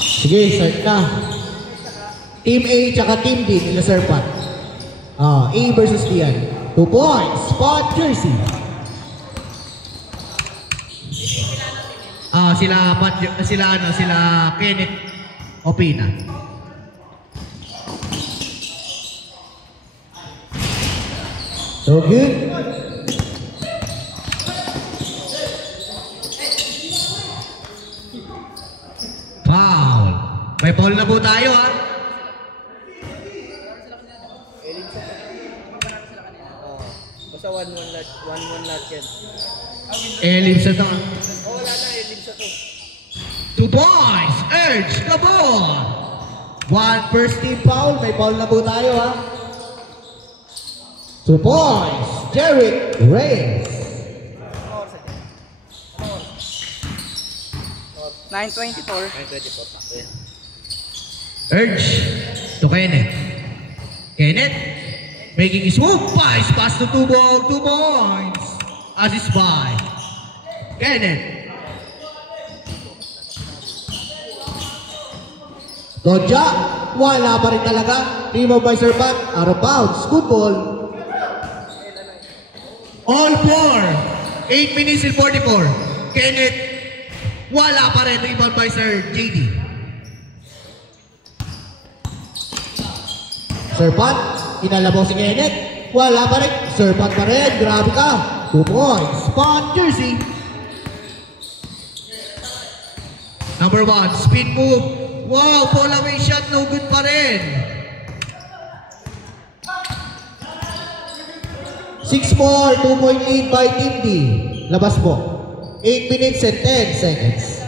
Sige, start na. Team A tsaka Team D nila Sir Pat. A versus Dian. 2 points. Spot jersey. Sila Kenneth Opina. So good. Foul. May foul na po tayo ha. Basta 1-1 lot yan. Elim sa to. Wala na, elim sa to. 2 points. Urge. Kabon. First team foul. May foul na po tayo ha. 2 points. Jerick Reyes. 9:24 pa. Urge to Kenneth. Kenneth making his move. Pass to Tubog. 2 points. Assist by Kenneth. Dodja. Wala pa rin talaga. Remove by Sir Pat. Out of bounds. Good ball. All 4. 8 minutes and 44. Kenneth. Wala pa rin. Rebound by Sir JD. Sir Pat, inalabaw si Kenneth. Wala pa rin. Sir Pat pa rin. Grabe ka. 2 points. Spot jersey. Number 1, spin move. Wow, fall away shot. No good pa rin. 6-4. 2-point lead by Team D. Labas mo. 8 minutes and 10 seconds.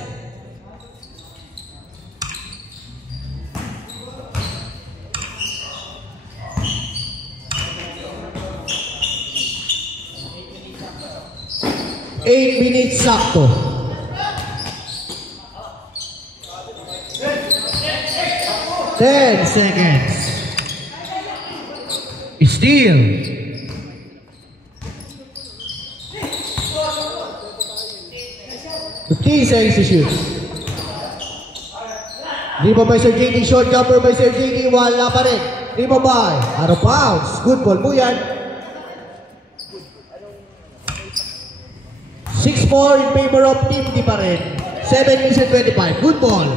Eight minutes sakto. 10 seconds. Steal. 15 seconds to shoot. Rebound by Sir JD. Short jumper by Sir JD. Wala pa rin. Rebound by out of bounds. Good ball po yan. 6-4 in favor of Team D pa rin. 7 minutes and 25. Good ball.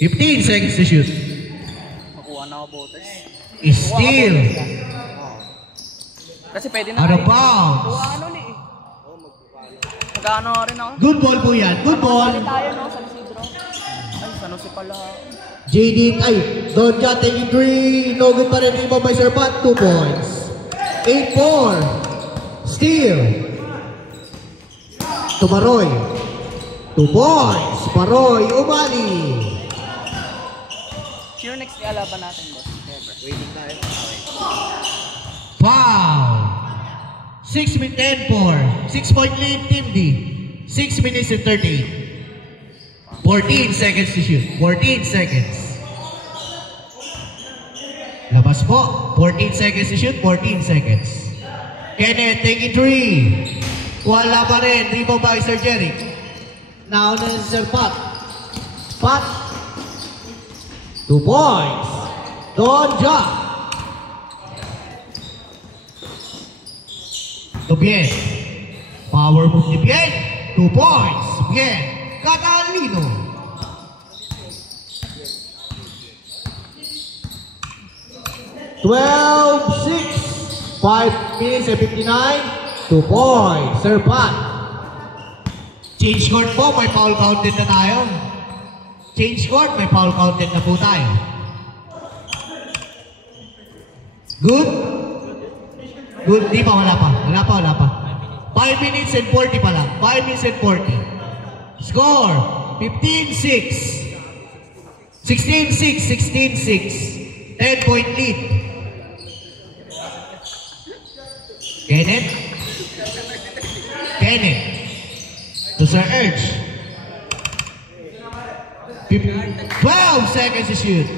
15 seconds to shoot. Makuha na ako botes. Steal. Kasi pwede na. Out of bounds. Kuha ano ni eh. Magkano rin ako. Good ball po yan. Good ball. Tayo no, San Isidro. Ay, San Jose pala. JD, Dodja taking 3. No good pa rin. Rebound by Sir Pat. 2 points. 8-4. Steal. To Baroy. 2 points. Baroy, umali. Sure next ilaban natin, boss. Waiting tayo. Foul. 6 minutes 10-4. 6-point lead Team D. 6 minutes and 38. 14 seconds to shoot. 14 seconds. Labas po. 14 seconds to shoot. 14 seconds. Kenneth taking 3. Wala pa rin. Rebound by Sir Jerick. Now na si Sir Pat. Pat. 2 points. Dodja. To Bien. Power move ni Bien. 2 points. Bien. Catalino. (12-6). 5 minutes and 59. 2 points. Sir Pat. Change court po. May foul counted na tayo. Change court. May foul counted na po tayo. Good? Good. Di pa. Wala pa. Wala pa. Wala pa. 5 minutes and 40 pa lang. 5 minutes and 40. Score. 15-6. 16-6. 16-6. 10-point lead. Kenneth. Kenneth. To Sir Urge. 12 seconds to shoot.